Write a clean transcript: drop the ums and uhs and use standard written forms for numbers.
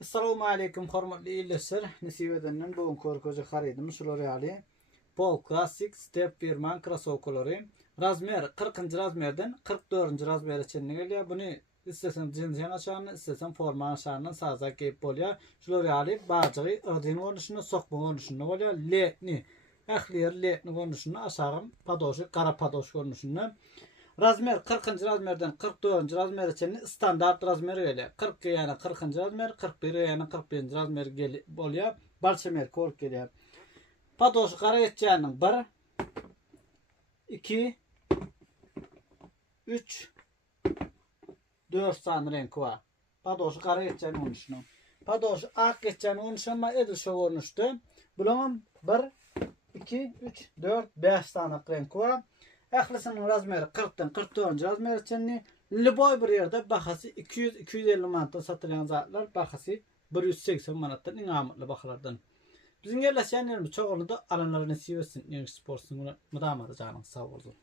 Assalamu alaikum hormatly izleyiciler. Nisibedenden bugün körköze haridimiz L'Oreal Polo Classic Step Firman crossover'ları. Razmer 40. razmerden 44. razmer içinde geliyor. Bunu istesen cinsiyen aşağını, istesen forman aşağından sazak giyip bolya. L'Oreal bağcığı ırdığın konuşunu, sokma konuşunu bolya. Letni, ahliyer letni konuşunu aşağım padoşu, kara padoşu konuşunu. Razmer 40. razmerden 44. razmer için standart razmer öyle. 40 yani 40. razmer, 41 yani 41. razmer bolya. Balşemer kork geliyor. Padoş kara etçeğinin 1, 2, 3, 4 tane renk var. Padoş kara etçeğinin oluşunu. Padoş ak etçeğinin oluşunu ama edilşe olmuştu. Bunun 1, 2, 3, 4, 5 tane renk var. Ahlisinin razmeri 40'dan 44. razmer için Liboy bir yerde bahası 200-250 manattan satılan zatlar bahası 180 manattan en amatlı bakalardan. Bizim yerleşenlerimiz çoğunu da alanlarını seviyorsun. Yani sporsun müdamada canın sağ olsun.